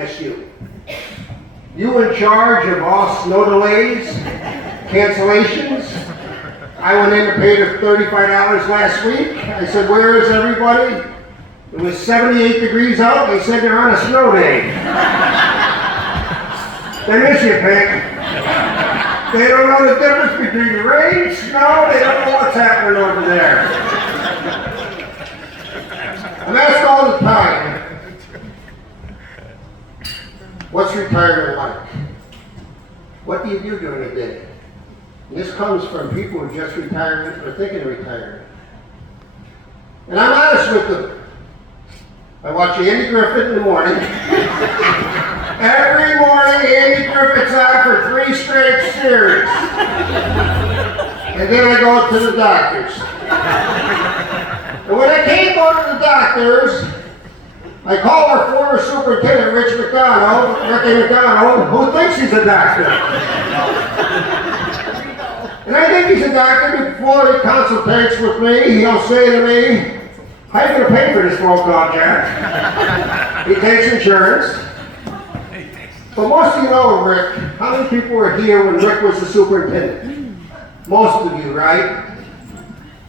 SU. You in charge of all snow delays, cancellations. I went in and paid her $35 last week. I said, where is everybody? It was 78 degrees out. They said they're on a snow day. They miss you, Pink. They don't know the difference between the rain, snow. They don't know what's happening over there. I'm asked all the time, what's retirement like? What do you do during the day? And this comes from people who are just retiring or thinking of retiring. And I'm honest with them. I watch Andy Griffith in the morning. Every morning Andy Griffith's on for 3 straight series. And then I go to the doctors. And when I can't go to the doctors, I call our former superintendent, Ricky McDonald, who thinks he's a doctor. And I think he's a doctor. Before he consultates with me, he'll say to me, how are you going to pay for this phone call, Jack? He takes insurance. But most of you know Rick. How many people were here when Rick was the superintendent? Most of you, right?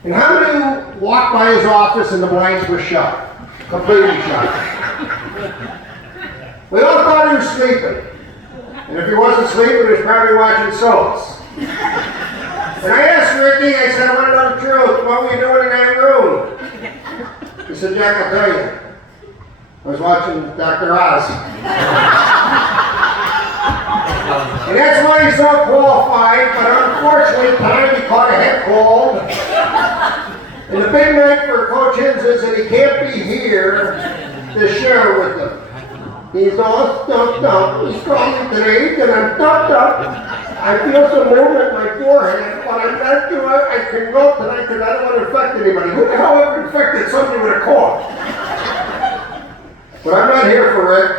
And how many walked by his office and the blinds were shut? Completely shut. We all thought he was sleeping. And if he wasn't sleeping, he was probably watching soaps. And I asked Ricky, I said, I want to know the truth. What were you doing in that room? He said, Jack, I'll tell you. I was watching Dr. Oz. And that's why he's so qualified, but unfortunately, tonight he caught a head cold. And the big night for Coach Henzes is that he can't be here to share with them. He's all stuffed up. He's calling today, and I'm stuffed up. I feel some movement in my forehead, but I'm not sure I can go tonight because I don't want to infect anybody. Who the hell ever infected somebody with a cough? But I'm not here for Rick.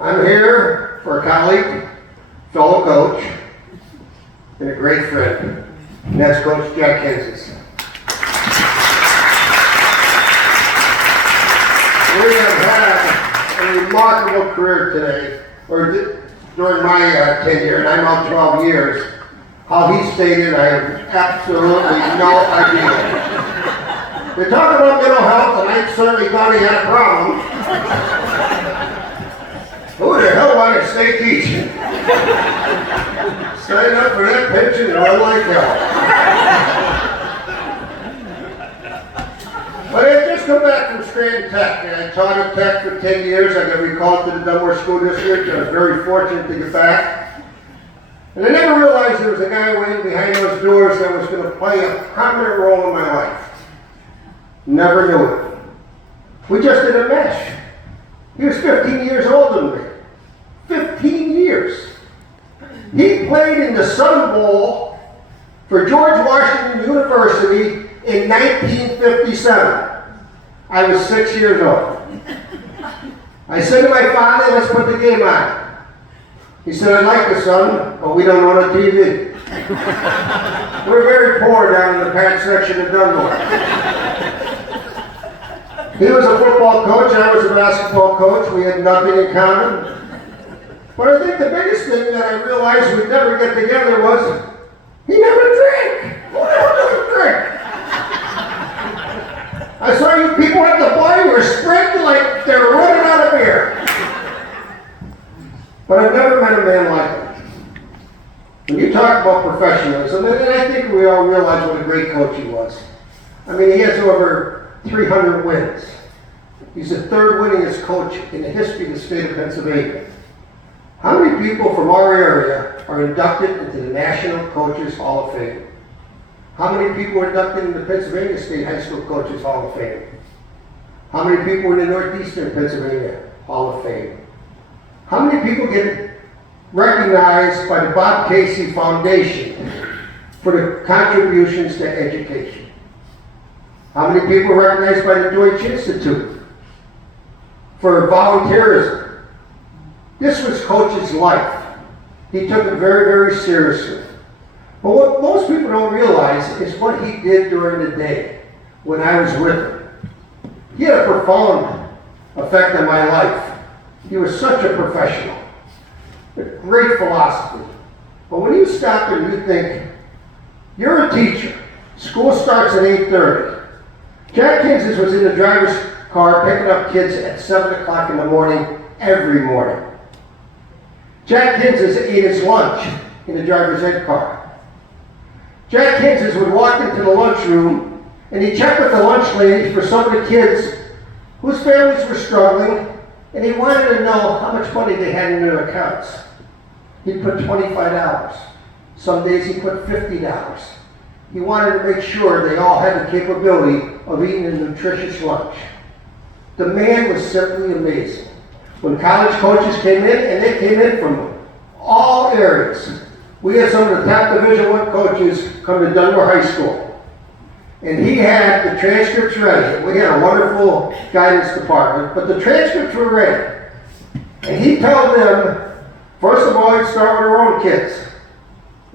I'm here for a colleague, fellow coach, and a great friend. And that's Coach Jack Henzes. We have had a remarkable career today, or during my tenure, and I'm on 12 years. How he stated, I have absolutely no idea. They're talking about mental health, and I certainly thought he had a problem. Who the hell wanted to stay teaching? Sign up for that pension or like hell. But I just come back from Scranton Tech, and I taught at Tech for 10 years. I got recalled to the Dunmore School District. I was very fortunate to get back. And I never realized there was a guy waiting behind those doors that was going to play a prominent role in my life. Never knew it. We just did a mesh. He was 15 years older than me. 15 years. He played in the Sun Bowl for George Washington University in 1957. I was 6 years old. I said to my father, let's put the game on. He said, I'd like it, son, but we don't own a TV. We're very poor down in the pants section of Dunmore. He was a football coach, I was a basketball coach. We had nothing in common. But I think the biggest thing that I realized we'd never get together was he never drank. Who the hell doesn't drink? I saw you people at the bar, you were spreading like they were running out of beer. But I've never met a man like him. When you talk about professionalism, and I think we all realize what a great coach he was. I mean, he has over 300 wins. He's the third winningest coach in the history of the state of Pennsylvania. How many people from our area are inducted into the National Coaches Hall of Fame? How many people are inducted into the Pennsylvania State High School Coaches Hall of Fame? How many people in the Northeastern Pennsylvania Hall of Fame? How many people get recognized by the Bob Casey Foundation for the contributions to education? How many people are recognized by the Deutsche Institute for volunteerism? This was Coach's life. He took it very, very seriously. But what most people don't realize is what he did during the day when I was with him. He had a profound effect on my life. He was such a professional. A great philosophy. But when you stop and you think, you're a teacher. School starts at 8:30. Jack Henzes was in the driver's car picking up kids at 7 o'clock in the morning every morning. Jack Henzes ate his lunch in the driver's ed car. Jack Henzes would walk into the lunchroom and he'd check with the lunch lady for some of the kids whose families were struggling, and he wanted to know how much money they had in their accounts. He'd put $25. Some days he put $50. He wanted to make sure they all had the capability of eating a nutritious lunch. The man was simply amazing. When college coaches came in, and they came in from all areas, we had some of the top Division I coaches come to Dunmore High School. And he had the transcripts ready. We had a wonderful guidance department, but the transcripts were ready. And he told them, first of all, he'd start with our own kids.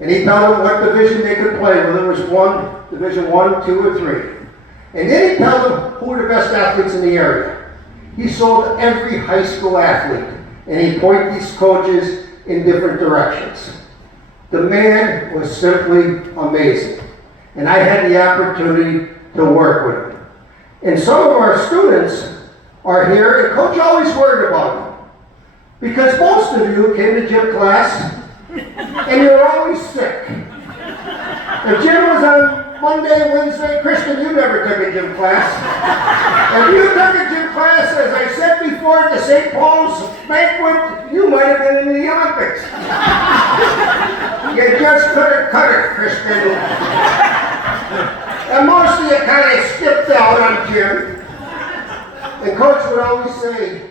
And he'd tell them what division they could play, whether it was Division I, II, or III. And then he'd tell them who were the best athletes in the area. He sold every high school athlete, and he'd point these coaches in different directions. The man was simply amazing. And I had the opportunity to work with him. And some of our students are here, and Coach always worried about them. Because most of you came to gym class, and you're always sick. If gym was on Monday, Wednesday, Christian, you never took a gym class. If you took a gym class, as I said before, at the St. Paul's banquet, you might have been in the Olympics. You just couldn't cut it, Christian. And most of you kind of skipped out on gym. And Coach would always say,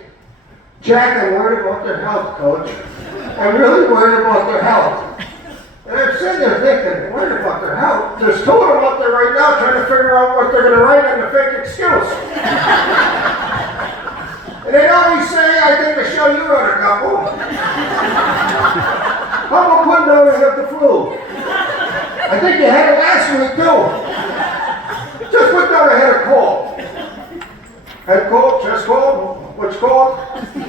Jack, I'm worried about their health, Coach. I'm really worried about their health. And I'm sitting there thinking, worried about their health? There's two of them out there right now trying to figure out what they're going to write on the fake excuse. And they always say, I think I show you wrote a couple. How about putting down you have the flu? I think you had it last week too. Just put down I had a cold. Head cold, chest cold, what's cold?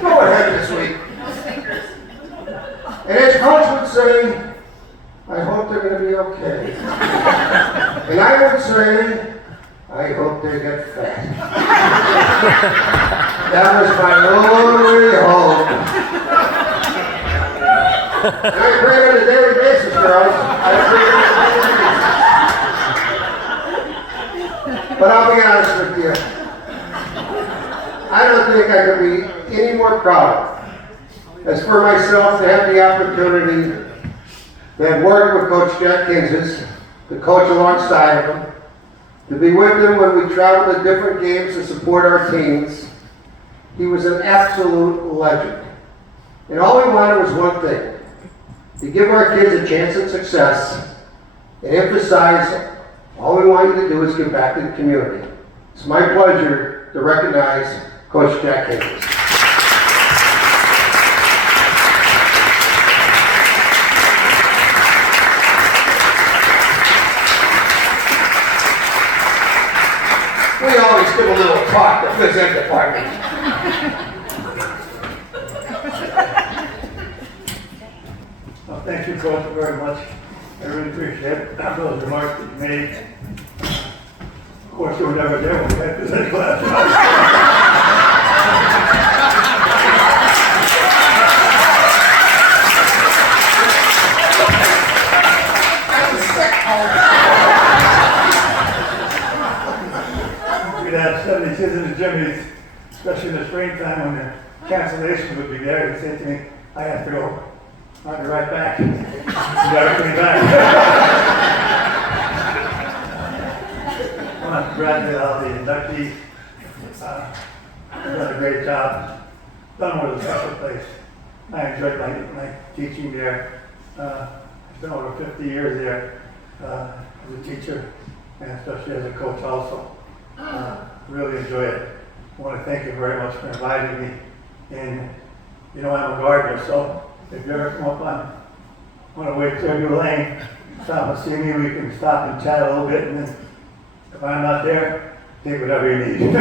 Go ahead this week. And as Coach would say, I hope they're going to be okay. And I would say, I hope they get fat. That was my only hope. And I pray on a daily basis, girls. I pray on a daily basis. But I'll be honest with you. I don't think I could be any more proud as for myself to have the opportunity to have worked with Coach Jack Henzes, to coach alongside him, to be with him when we traveled to different games to support our teams. He was an absolute legend. And all we wanted was one thing, to give our kids a chance at success and emphasize all we want you to do is give back to the community. It's my pleasure to recognize Coach Jack Henzes. We always give a little talk to the phys ed department. Well, thank you, Coach, very much. I really appreciate those remarks that you made. Of course, you were never there when we had phys ed class. We'd have 70 kids in the gym, especially in the springtime when the cancellation would be there. He'd say to me, I have to go. I'll be right back. You gotta put me back. I want to congratulate all the inductees. You've done a great job. Dunmore is a special place. I enjoyed my teaching there. I spent over 50 years there as a teacher and especially as a coach also. Really enjoy it. I want to thank you very much for inviting me. And you know I'm a gardener, so if you ever come up on a way to your lane, stop and see me. We can stop and chat a little bit, and then if I'm not there, take whatever you need.